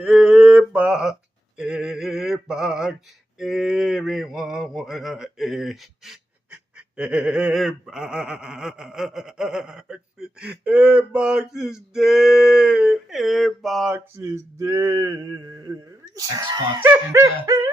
Xbox, Xbox, everyone wanna Xbox. Xbox is dead. Xbox is dead. Xbox, and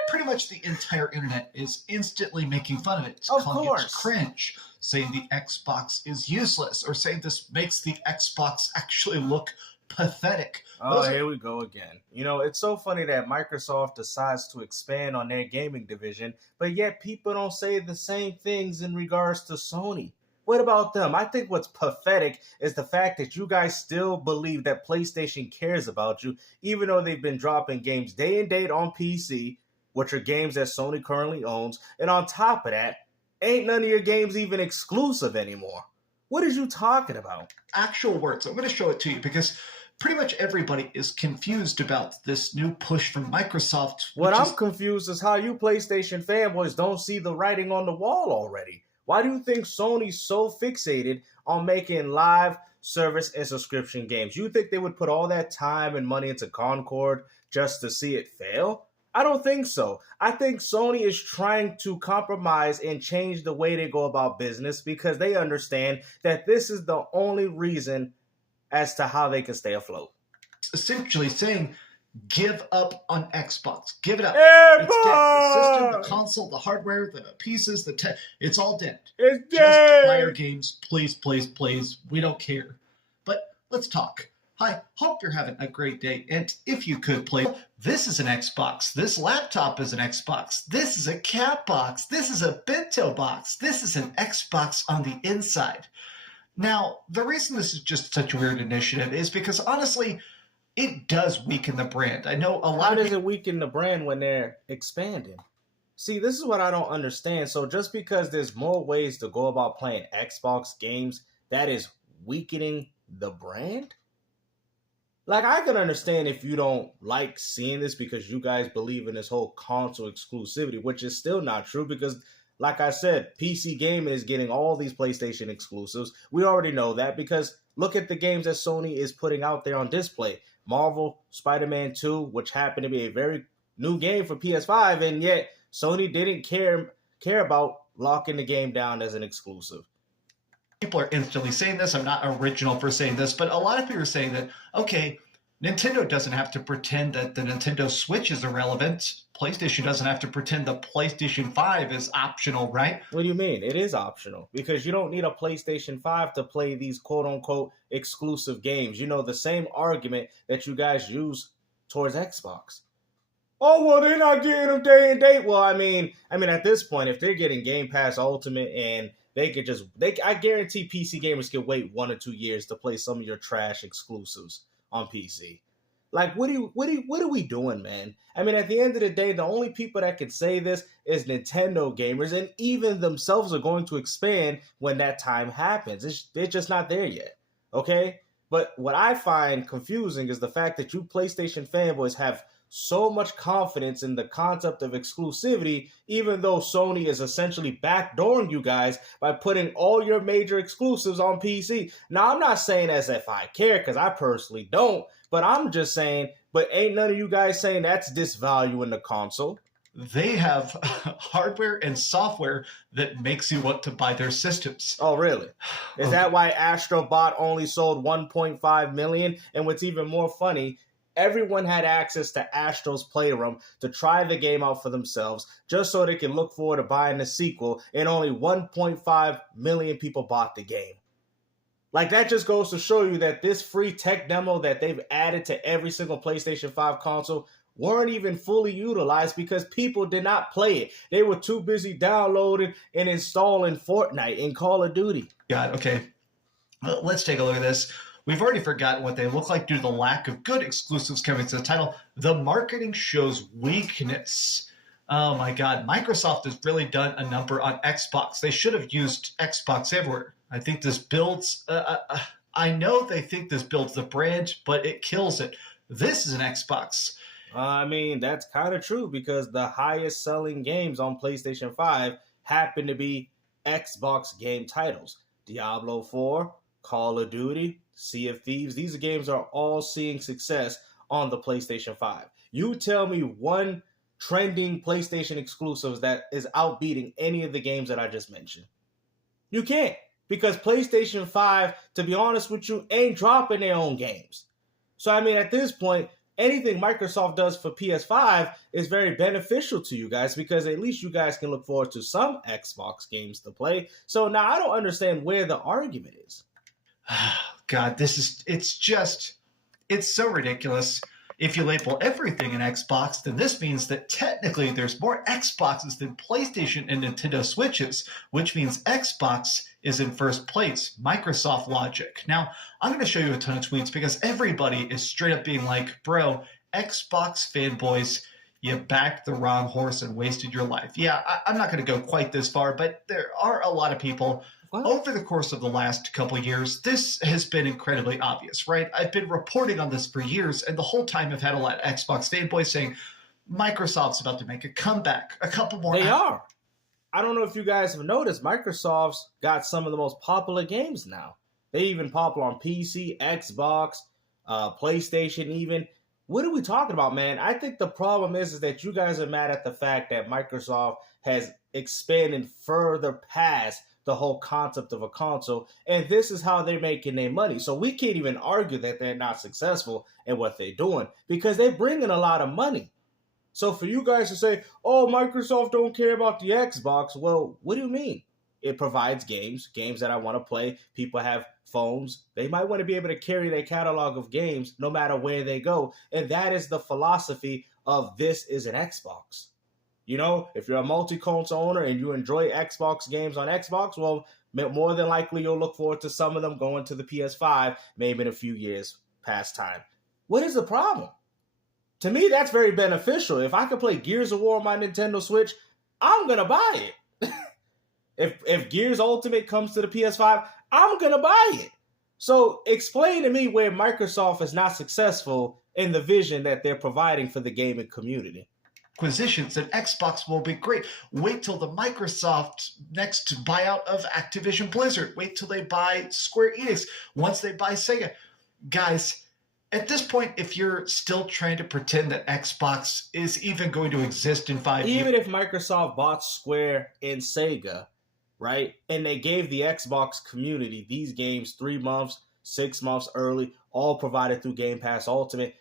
pretty much the entire internet is instantly making fun of it, Of calling course. it cringe, saying the Xbox is useless, or saying this makes the Xbox actually look pathetic. Oh, here we go again. You know, it's so funny that Microsoft decides to expand on their gaming division, but yet people don't say the same things in regards to Sony. What about them? I think what's pathetic is the fact that you guys still believe that PlayStation cares about you, even though they've been dropping games day and date on PC, which are games that Sony currently owns, and on top of that, ain't none of your games even exclusive anymore. What are you talking about? Actual words. I'm going to show it to you because pretty much everybody is confused about this new push from Microsoft. What I'm confused is how you PlayStation fanboys don't see the writing on the wall already. Why do you think Sony's so fixated on making live service and subscription games? You think they would put all that time and money into Concord just to see it fail? I don't think so. I think Sony is trying to compromise and change the way they go about business because they understand that this is the only reason as to how they can stay afloat. Essentially saying, give up on Xbox. Give it up. Xbox! It's dead. The system, the console, the hardware, the pieces, the tech, it's all dead. It's Just dead! play our games. Please, please, please. We don't care. But let's talk. Hi, hope you're having a great day. And if you could play, this is an Xbox. This laptop is an Xbox. This is a cat box. This is a bento box. This is an Xbox on the inside. Now, the reason this is just such a weird initiative is because, honestly, it does weaken the brand. I know a lot How of does it weaken the brand when they're expanding? See, this is what I don't understand. So just because there's more ways to go about playing Xbox games, that is weakening the brand? Like, I can understand if you don't like seeing this because you guys believe in this whole console exclusivity, which is still not true because, like I said, PC gaming is getting all these PlayStation exclusives. We already know that because look at the games that Sony is putting out there on display. Marvel Spider-Man 2, which happened to be a very new game for PS5, and yet Sony didn't care about locking the game down as an exclusive. people are instantly saying this. I'm not original for saying this, but a lot of people are saying that, okay, Nintendo doesn't have to pretend that the Nintendo Switch is irrelevant. PlayStation doesn't have to pretend the PlayStation 5 is optional, right? What do you mean? It is optional because you don't need a PlayStation 5 to play these quote-unquote exclusive games. You know, the same argument that you guys use towards Xbox. Oh, well, they're not getting them day and date. Well, I mean, at this point, if they're getting Game Pass Ultimate and they could I guarantee PC gamers can wait 1 or 2 years to play some of your trash exclusives on PC. Like, what are we doing, man? I mean, at the end of the day, the only people that can say this is Nintendo gamers, and even themselves are going to expand when that time happens. They're just not there yet, okay? But what I find confusing is the fact that you PlayStation fanboys have so much confidence in the concept of exclusivity, even though Sony is essentially backdooring you guys by putting all your major exclusives on PC. Now, I'm not saying as if I care, because I personally don't, but I'm just saying, but ain't none of you guys saying that's disvaluing the console? They have hardware and software that makes you want to buy their systems. Oh, really? Is that why Astro Bot only sold 1.5 million? And what's even more funny, everyone had access to Astro's Playroom to try the game out for themselves, just so they can look forward to buying the sequel, and only 1.5 million people bought the game. Like, that just goes to show you that this free tech demo that they've added to every single PlayStation 5 console weren't even fully utilized because people did not play it. They were too busy downloading and installing Fortnite and Call of Duty. God, okay. Well, let's take a look at this. We've already forgotten what they look like due to the lack of good exclusives coming to the title. The marketing shows weakness. Oh my God. Microsoft has really done a number on Xbox. They should have used Xbox everywhere. I think this builds, I know they think this builds the brand, but it kills it. This is an Xbox. I mean, that's kind of true because the highest selling games on PlayStation 5 happen to be Xbox game titles. Diablo 4, Call of Duty, Sea of Thieves. These games are all seeing success on the PlayStation 5. You tell me one trending PlayStation exclusives that is outbeating any of the games that I just mentioned. You can't, because PlayStation 5, to be honest with you, ain't dropping their own games. So, I mean, at this point, anything Microsoft does for PS5 is very beneficial to you guys, because at least you guys can look forward to some Xbox games to play. So now I don't understand where the argument is. God, it's so ridiculous. If you label everything an Xbox, then this means that technically there's more Xboxes than PlayStation and Nintendo Switches, which means Xbox is in first place. Microsoft logic. Now, I'm going to show you a ton of tweets because everybody is straight up being like, bro, Xbox fanboys, you backed the wrong horse and wasted your life. Yeah, I'm not going to go quite this far, but there are a lot of people. What? Over the course of the last couple of years, this has been incredibly obvious, right? I've been reporting on this for years, and the whole time I've had a lot of Xbox fanboys saying Microsoft's about to make a comeback. A couple more. They are. I don't know if you guys have noticed, Microsoft's got some of the most popular games now. They even popular on PC, Xbox, PlayStation even. What are we talking about, man? I think the problem is that you guys are mad at the fact that Microsoft has expanded further past the whole concept of a console, and this is how they're making their money. So we can't even argue that they're not successful in what they're doing, because they're bringing a lot of money. So for you guys to say, oh, Microsoft don't care about the Xbox, well, what do you mean? It provides games that I want to play. People have phones. They might want to be able to carry their catalog of games no matter where they go, and that is the philosophy of this is an Xbox. You know, if you're a multi-console owner and you enjoy Xbox games on Xbox, well, more than likely you'll look forward to some of them going to the PS5 maybe in a few years past time. What is the problem? To me, that's very beneficial. If I could play Gears of War on my Nintendo Switch, I'm going to buy it. If Gears Ultimate comes to the PS5, I'm going to buy it. So explain to me where Microsoft is not successful in the vision that they're providing for the gaming community. Acquisitions, and Xbox will be great. Wait till the Microsoft next buyout of Activision Blizzard. Wait till they buy Square Enix. Once they buy Sega. Guys, at this point, if you're still trying to pretend that Xbox is even going to exist in 5 years. Even if Microsoft bought Square and Sega, right, and they gave the Xbox community these games 3 months, 6 months early, all provided through Game Pass Ultimate,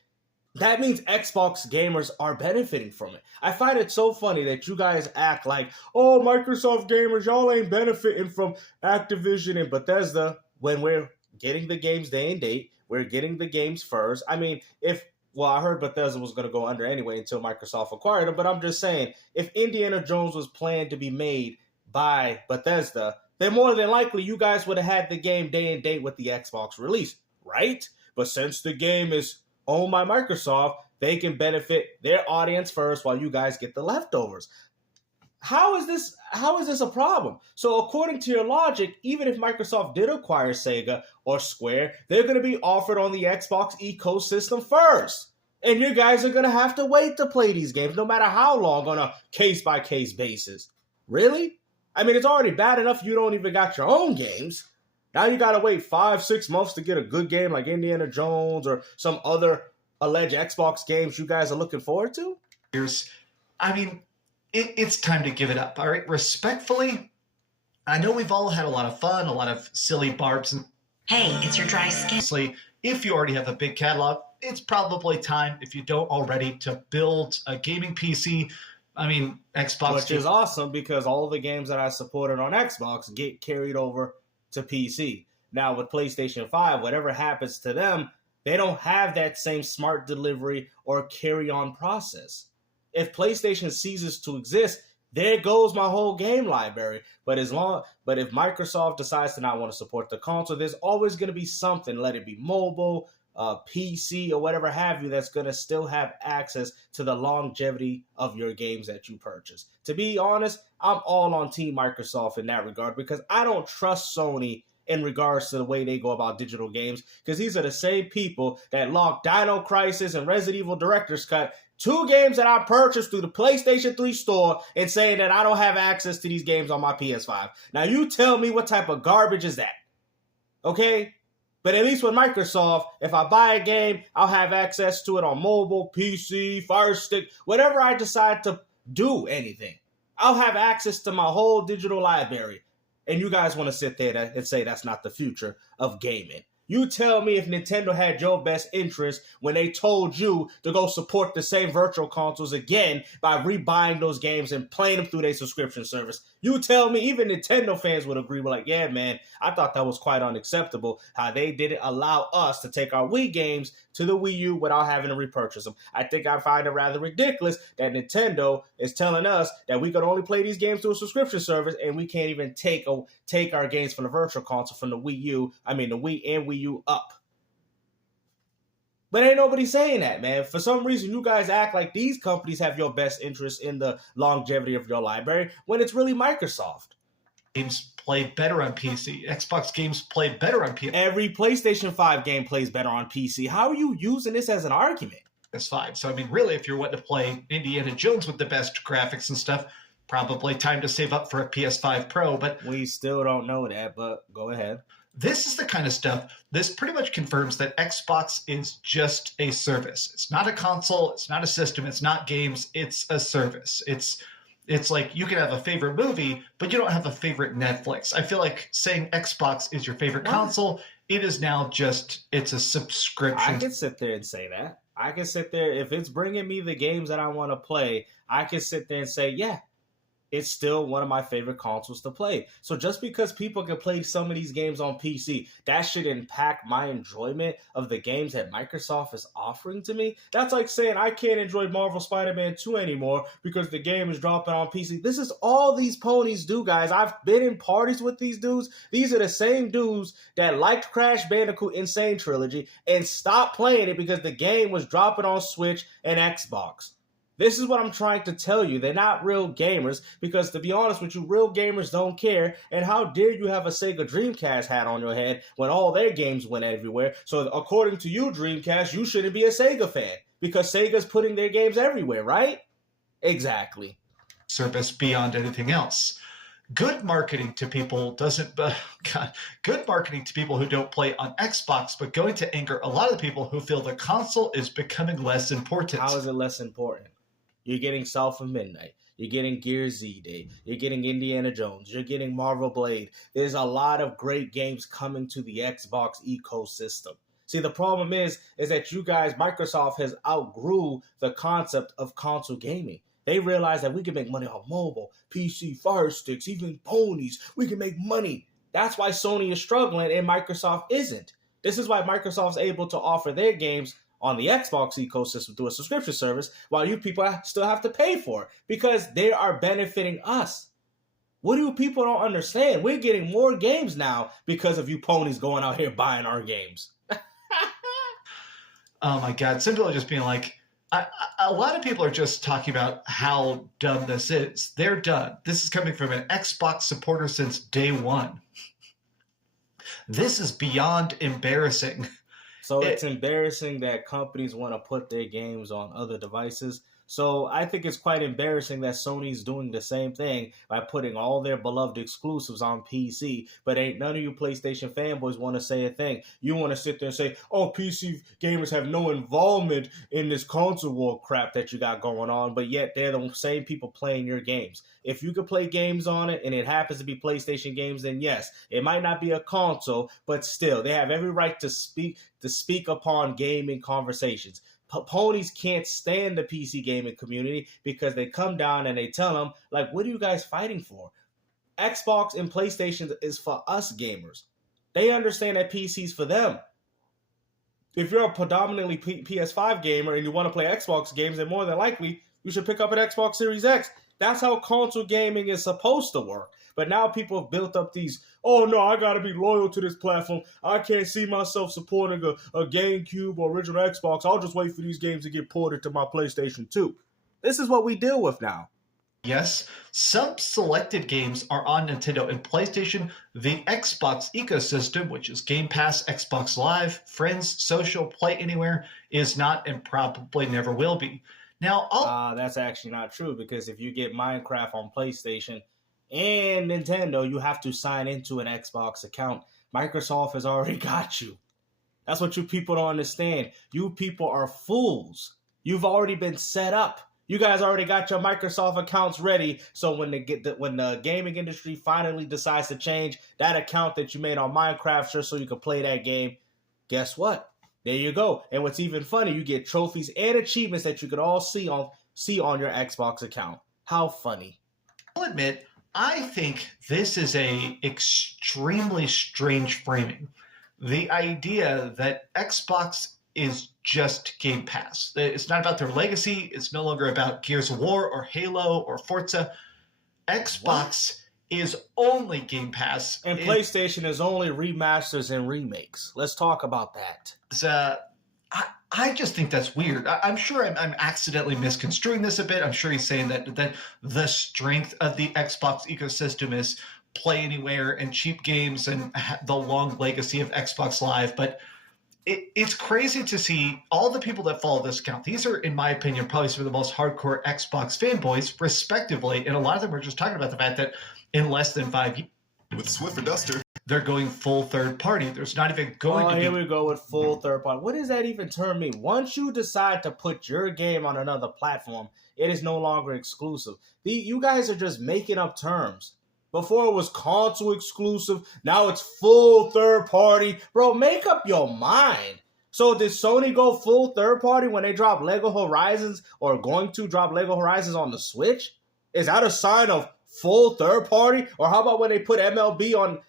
that means Xbox gamers are benefiting from it. I find it so funny that you guys act like, oh, Microsoft gamers, y'all ain't benefiting from Activision and Bethesda when we're getting the games day and date. We're getting the games first. I mean, I heard Bethesda was going to go under anyway until Microsoft acquired them, but I'm just saying, if Indiana Jones was planned to be made by Bethesda, then more than likely you guys would have had the game day and date with the Xbox release, right? But since the game is owned by Microsoft, they can benefit their audience first while you guys get the leftovers. How is this a problem? So according to your logic, even if Microsoft did acquire Sega or Square, they're going to be offered on the Xbox ecosystem first. And you guys are going to have to wait to play these games no matter how long on a case-by-case basis. Really? I mean, it's already bad enough you don't even got your own games. Now you got to wait 5-6 months to get a good game like Indiana Jones or some other alleged Xbox games you guys are looking forward to? I mean, it's time to give it up, all right? Respectfully, I know we've all had a lot of fun, a lot of silly barbs. Hey, it's your dry skin. If you already have a big catalog, it's probably time, if you don't already, to build a gaming PC. I mean, Xbox. Which is awesome because all the games that I supported on Xbox get carried over to PC. Now with PlayStation 5, whatever happens to them, they don't have that same smart delivery or carry-on process. If PlayStation ceases to exist, there goes my whole game library. But if Microsoft decides to not want to support the console, there's always going to be something, let it be mobile, PC, or whatever have you, that's going to still have access to the longevity of your games that you purchase. To be honest, I'm all on Team Microsoft in that regard because I don't trust Sony in regards to the way they go about digital games, because these are the same people that locked Dino Crisis and Resident Evil Director's Cut, 2 games that I purchased through the PlayStation 3 store, and saying that I don't have access to these games on my PS5. Now you tell me what type of garbage is that, okay? But at least with Microsoft, if I buy a game, I'll have access to it on mobile, PC, Fire Stick, whatever I decide to do anything. I'll have access to my whole digital library. And you guys want to sit there and say that's not the future of gaming. You tell me if Nintendo had your best interest when they told you to go support the same virtual consoles again by rebuying those games and playing them through their subscription service. You tell me even Nintendo fans would agree. We're like, yeah, man, I thought that was quite unacceptable how they didn't allow us to take our Wii games to the Wii U without having to repurchase them. I think I find it rather ridiculous that Nintendo is telling us that we could only play these games through a subscription service and we can't even take our games from the virtual console from the Wii and Wii U up. But ain't nobody saying that, man. For some reason, you guys act like these companies have your best interest in the longevity of your library when it's really Microsoft. Games play better on PC. Xbox games play better on PC. Every PlayStation 5 game plays better on PC. How are you using this as an argument? That's fine. So, I mean, really, if you're wanting to play Indiana Jones with the best graphics and stuff, probably time to save up for a PS5 Pro. But we still don't know that, but go ahead. This is the kind of stuff, this pretty much confirms that Xbox is just a service. It's not a console, it's not a system, it's not games, it's a service. It's like you can have a favorite movie, but you don't have a favorite Netflix. I feel like saying Xbox is your favorite console, it is now just, it's a subscription. I can sit there and say that. I can sit there, if it's bringing me the games that I want to play, I can sit there and say, yeah, it's still one of my favorite consoles to play. So just because people can play some of these games on PC, that should impact my enjoyment of the games that Microsoft is offering to me. That's like saying I can't enjoy Marvel Spider-Man 2 anymore because the game is dropping on PC. This is all these ponies do, guys. I've been in parties with these dudes. These are the same dudes that liked Crash Bandicoot Insane Trilogy and stopped playing it because the game was dropping on Switch and Xbox. This is what I'm trying to tell you. They're not real gamers because, to be honest with you, real gamers don't care. And how dare you have a Sega Dreamcast hat on your head when all their games went everywhere? So according to you, Dreamcast, you shouldn't be a Sega fan because Sega's putting their games everywhere, right? Exactly. Service beyond anything else. Good marketing to people good marketing to people who don't play on Xbox, but going to anger a lot of the people who feel the console is becoming less important. How is it less important? You're getting South of Midnight. You're getting Gear Z Day. You're getting Indiana Jones. You're getting Marvel Blade. There's a lot of great games coming to the Xbox ecosystem. See, the problem is that you guys, Microsoft has outgrew the concept of console gaming. They realize that we can make money on mobile, PC, Fire Sticks, even ponies. We can make money. That's why Sony is struggling and Microsoft isn't. This is why Microsoft's able to offer their games on the Xbox ecosystem through a subscription service, while you people still have to pay for it because they are benefiting us. What do people don't understand? We're getting more games now because of you ponies going out here buying our games. Oh my God. Some people are just being like, a lot of people are just talking about how dumb this is. They're done. This is coming from an Xbox supporter since day one. This is beyond embarrassing. So it's embarrassing that companies want to put their games on other devices. So I think it's quite embarrassing that Sony's doing the same thing by putting all their beloved exclusives on PC, but ain't none of you PlayStation fanboys want to say a thing. You want to sit there and say, oh, PC gamers have no involvement in this console war crap that you got going on, but yet they're the same people playing your games. If you could play games on it and it happens to be PlayStation games, then yes, it might not be a console, but still, they have every right to speak upon gaming conversations. Ponies can't stand the PC gaming community because they come down and they tell them, like, what are you guys fighting for? Xbox and PlayStation is for us gamers. They understand that PC's for them. If you're a predominantly PS5 gamer and you want to play Xbox games, then more than likely you should pick up an Xbox Series X. That's how console gaming is supposed to work. But now people have built up these, oh no, I gotta be loyal to this platform. I can't see myself supporting a GameCube or original Xbox. I'll just wait for these games to get ported to my PlayStation 2. This is what we deal with now. Yes, some selected games are on Nintendo and PlayStation. The Xbox ecosystem, which is Game Pass, Xbox Live, Friends, Social, Play Anywhere, is not and probably never will be. Now, that's actually not true because if you get Minecraft on PlayStation and Nintendo, you have to sign into an Xbox account. Microsoft has already got you. That's what you people don't understand. You people are fools. You've already been set up. You guys already got your Microsoft accounts ready. So when the gaming industry finally decides to change that account that you made on Minecraft just so you can play that game, guess what? There you go. And what's even funny, you get trophies and achievements that you could all see on your Xbox account. How funny. I'll admit, I think this is a extremely strange framing. The idea that Xbox is just Game Pass. It's not about their legacy. It's no longer about Gears of War or Halo or Forza. Xbox is only Game Pass. And PlayStation is only remasters and remakes. Let's talk about that. I just think that's weird. I'm sure I'm accidentally misconstruing this a bit. I'm sure he's saying that the strength of the Xbox ecosystem is play anywhere and cheap games and the long legacy of Xbox Live. But it's crazy to see all the people that follow this account. These are, in my opinion, probably some of the most hardcore Xbox fanboys, respectively. And a lot of them are just talking about the fact that in less than 5 years, with Swiffer Duster, they're going full third party. There's not even going to be... Here we go with full third party. What does that even term mean? Once you decide to put your game on another platform, it is no longer exclusive. You guys are just making up terms. Before it was console exclusive, now it's full third party. Bro, make up your mind. So did Sony go full third party when they drop Lego Horizons or going to drop Lego Horizons on the Switch? Is that a sign of full third party? Or how about when they put MLB on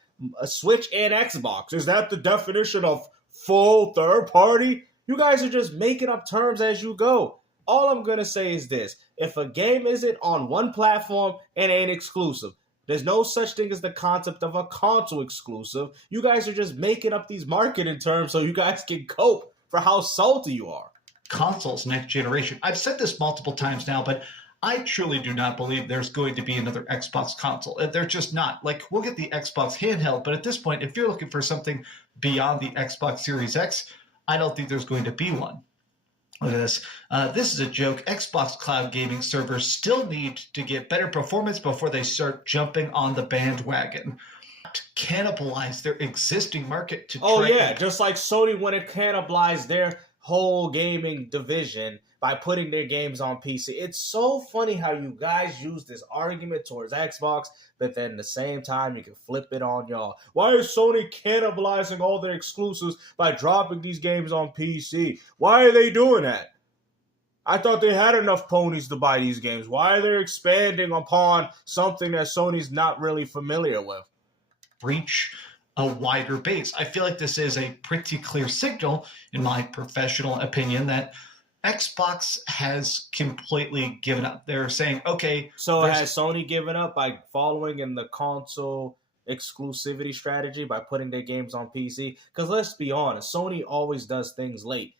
a Switch and Xbox? Is that the definition of full third party? You guys are just making up terms as you go. All I'm going to say is this. If a game isn't on one platform, it ain't exclusive. There's no such thing as the concept of a console exclusive. You guys are just making up these marketing terms so you guys can cope for how salty you are. Consoles next generation. I've said this multiple times now, but I truly do not believe there's going to be another Xbox console. They're just not. Like, we'll get the Xbox handheld, but at this point, if you're looking for something beyond the Xbox Series X, I don't think there's going to be one. Look at this. This is a joke. Xbox cloud gaming servers still need to get better performance before they start jumping on the bandwagon. Cannibalize their existing market to just like Sony when it cannibalized their whole gaming division by putting their games on PC. It's so funny how you guys use this argument towards Xbox, but then at the same time you can flip it on y'all. Why is Sony cannibalizing all their exclusives by dropping these games on PC? Why are they doing that? I thought they had enough ponies to buy these games. Why are they expanding upon something that Sony's not really familiar with? Reach a wider base. I feel like this is a pretty clear signal, in my professional opinion, that Xbox has completely given up. They're saying, okay. So has Sony given up by following in the console exclusivity strategy by putting their games on PC? Because let's be honest, Sony always does things late.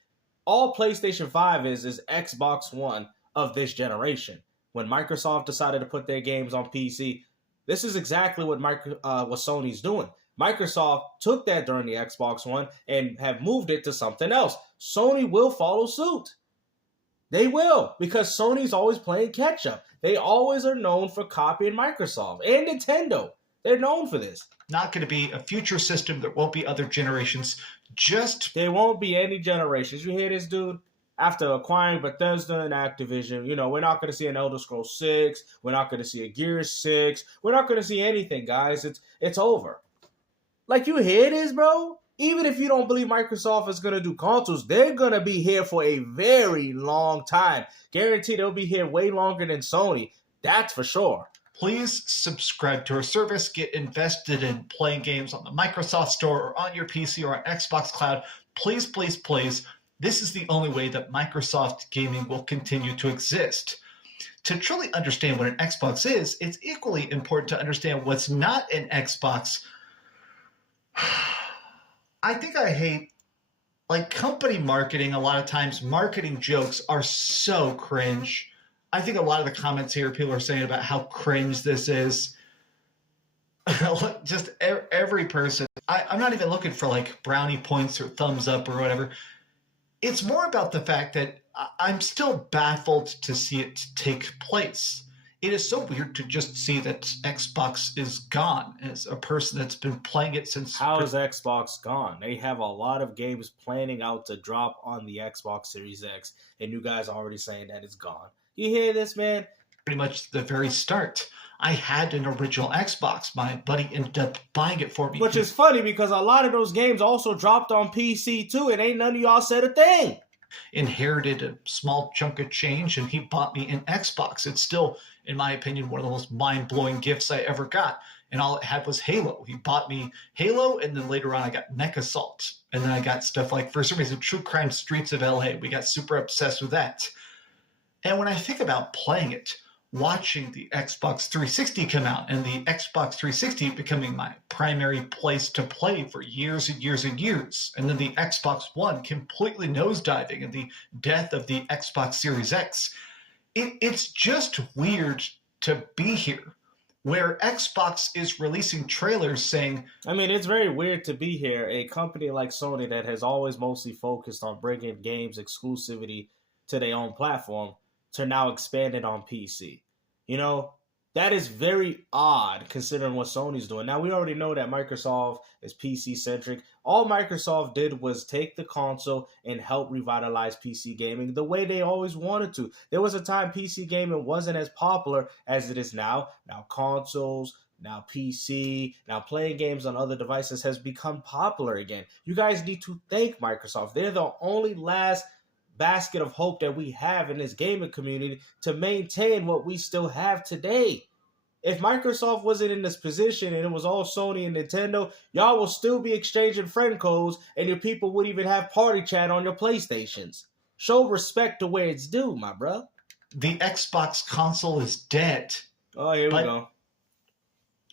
All PlayStation 5 is Xbox One of this generation. When Microsoft decided to put their games on PC, this is exactly what Sony's doing. Microsoft took that during the Xbox One and have moved it to something else. Sony will follow suit. They will, because Sony's always playing catch up. They always are known for copying Microsoft and Nintendo. They're known for this. Not going to be a future system. There won't be other generations. There won't be any generations. You hear this, dude? After acquiring Bethesda and Activision, we're not going to see an Elder Scrolls 6. We're not going to see a Gears 6. We're not going to see anything, guys. It's over. Like, you hear this, bro? Even if you don't believe Microsoft is going to do consoles, they're going to be here for a very long time. Guaranteed they'll be here way longer than Sony. That's for sure. Please subscribe to our service. Get invested in playing games on the Microsoft Store or on your PC or on Xbox Cloud. Please, please, please. This is the only way that Microsoft gaming will continue to exist. To truly understand what an Xbox is, it's equally important to understand what's not an Xbox. I think I hate, company marketing. A lot of times marketing jokes are so cringe. I think a lot of the comments here, people are saying about how cringe this is. Just every person. I'm not even looking for brownie points or thumbs up or whatever. It's more about the fact that I'm still baffled to see it take place. it is so weird to just see that Xbox is gone as a person that's been playing it since. How is Xbox gone? They have a lot of games planning out to drop on the Xbox Series X, and you guys are already saying that it's gone. You hear this, man? Pretty much the very start. I had an original Xbox. My buddy ended up buying it for me. Which is funny because a lot of those games also dropped on PC too, and ain't none of y'all said a thing. Inherited a small chunk of change, and he bought me an Xbox. It's still, in my opinion, one of the most mind-blowing gifts I ever got. And all it had was Halo. He bought me Halo, and then later on I got Mech Assault. And then I got stuff like, for some reason, True Crime Streets of LA. We got super obsessed with that. And when I think about playing it, watching the Xbox 360 come out and the Xbox 360 becoming my primary place to play for years and years and years, and then the Xbox One completely nosediving and the death of the Xbox Series X, it's just weird to be here where Xbox is releasing trailers saying... I mean, it's very weird to be here. A company like Sony that has always mostly focused on bringing games exclusivity to their own platform to now expand it on PC. You know, that is very odd considering what Sony's doing. Now, we already know that Microsoft is PC-centric. All Microsoft did was take the console and help revitalize PC gaming the way they always wanted to. There was a time PC gaming wasn't as popular as it is now. Now consoles, now PC, now playing games on other devices has become popular again. You guys need to thank Microsoft. They're the only last basket of hope that we have in this gaming community to maintain what we still have today. If Microsoft wasn't in this position and it was all Sony and Nintendo, y'all will still be exchanging friend codes and your people would even have party chat on your PlayStations. Show respect to where it's due, my bro. The Xbox console is dead. Oh, here we go.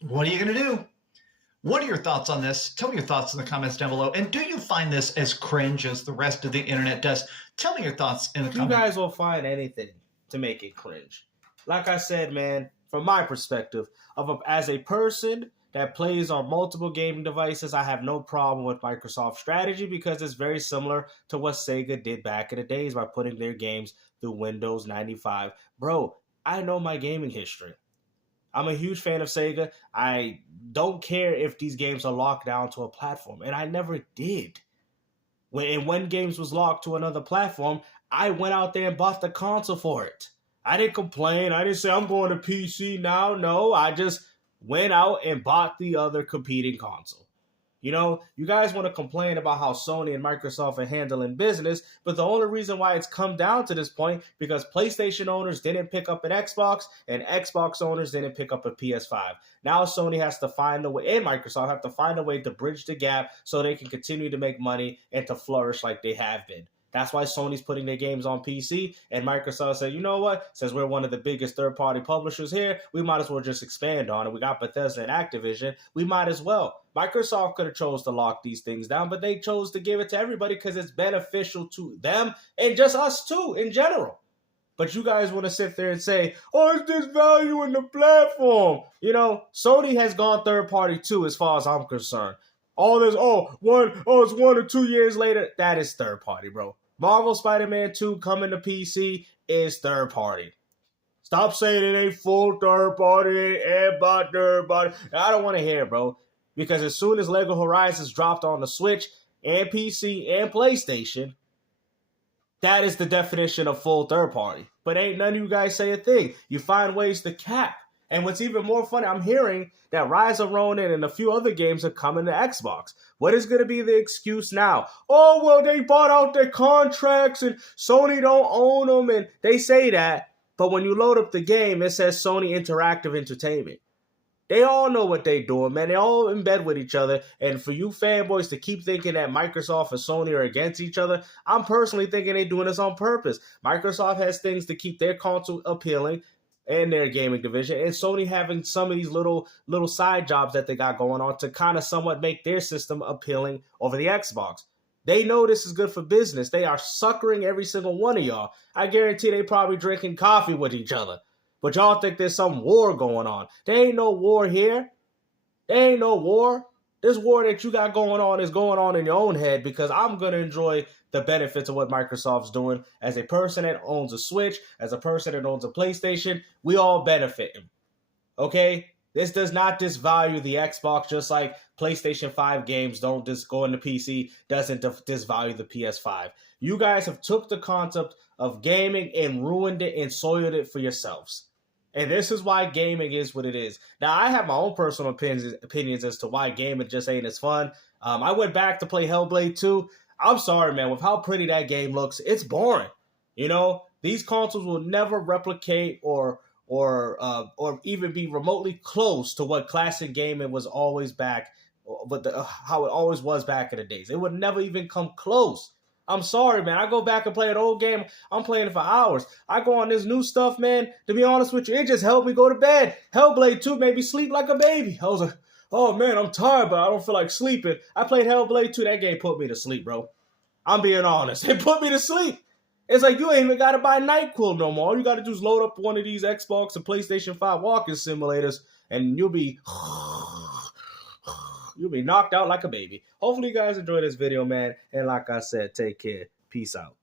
What are you going to do? What are your thoughts on this? Tell me your thoughts in the comments down below. And do you find this as cringe as the rest of the internet does? Tell me your thoughts in the comments. You guys will find anything to make it cringe. Like I said, man, from my perspective, as a person that plays on multiple gaming devices, I have no problem with Microsoft's strategy because it's very similar to what Sega did back in the days by putting their games through Windows 95. Bro, I know my gaming history. I'm a huge fan of Sega. I don't care if these games are locked down to a platform, and I never did. When games was locked to another platform, I went out there and bought the console for it. I didn't complain. I didn't say I'm going to PC now. No, I just went out and bought the other competing console. You know, you guys want to complain about how Sony and Microsoft are handling business, but the only reason why it's come down to this point because PlayStation owners didn't pick up an Xbox and Xbox owners didn't pick up a PS5. Now Sony has to find a way, and Microsoft have to find a way to bridge the gap so they can continue to make money and to flourish like they have been. That's why Sony's putting their games on PC, and Microsoft said, you know what? Since we're one of the biggest third-party publishers here, we might as well just expand on it. We got Bethesda and Activision. We might as well. Microsoft could have chose to lock these things down, but they chose to give it to everybody because it's beneficial to them and just us too in general. But you guys want to sit there and say, oh, it's this value in the platform. You know, Sony has gone third-party too as far as I'm concerned. All this, it's 1 or 2 years later, that is third-party, bro. Marvel Spider-Man 2 coming to PC is third party. Stop saying it ain't full third party, it ain't about third party. I don't want to hear it, bro. Because as soon as Lego Horizons dropped on the Switch and PC and PlayStation, that is the definition of full third party. But ain't none of you guys say a thing. You find ways to cap. And what's even more funny, I'm hearing that Rise of Ronin and a few other games are coming to Xbox. What is going to be the excuse now? Oh, well, they bought out their contracts and Sony don't own them. And they say that. But when you load up the game, it says Sony Interactive Entertainment. They all know what they're doing, man. They all in bed with each other. And for you fanboys to keep thinking that Microsoft and Sony are against each other, I'm personally thinking they're doing this on purpose. Microsoft has things to keep their console appealing and their gaming division, and Sony having some of these little side jobs that they got going on to kind of somewhat make their system appealing over the Xbox. They know this is good for business. They are suckering every single one of y'all. I guarantee they probably drinking coffee with each other. But y'all think there's some war going on. There ain't no war here. There ain't no war. This war that you got going on is going on in your own head because I'm going to enjoy the benefits of what Microsoft's doing. As a person that owns a Switch, as a person that owns a PlayStation, we all benefit. Okay? This does not disvalue the Xbox, just like PlayStation 5 games don't just go into PC, doesn't disvalue the PS5. You guys have took the concept of gaming and ruined it and soiled it for yourselves. And this is why gaming is what it is. Now, I have my own personal opinions as to why gaming just ain't as fun. I went back to play Hellblade 2. I'm sorry, man. With how pretty that game looks, it's boring. You know, these consoles will never replicate or even be remotely close to what classic gaming was always back, but how it always was back in the days. It would never even come close. I'm sorry, man. I go back and play an old game. I'm playing it for hours. I go on this new stuff, man. To be honest with you, it just helped me go to bed. Hellblade 2 made me sleep like a baby. I was like, oh, man, I'm tired, but I don't feel like sleeping. I played Hellblade 2. That game put me to sleep, bro. I'm being honest. It put me to sleep. It's like you ain't even got to buy NyQuil no more. All you got to do is load up one of these Xbox and PlayStation 5 walking simulators, and you'll be knocked out like a baby. Hopefully you guys enjoyed this video, man. And like I said, take care. Peace out.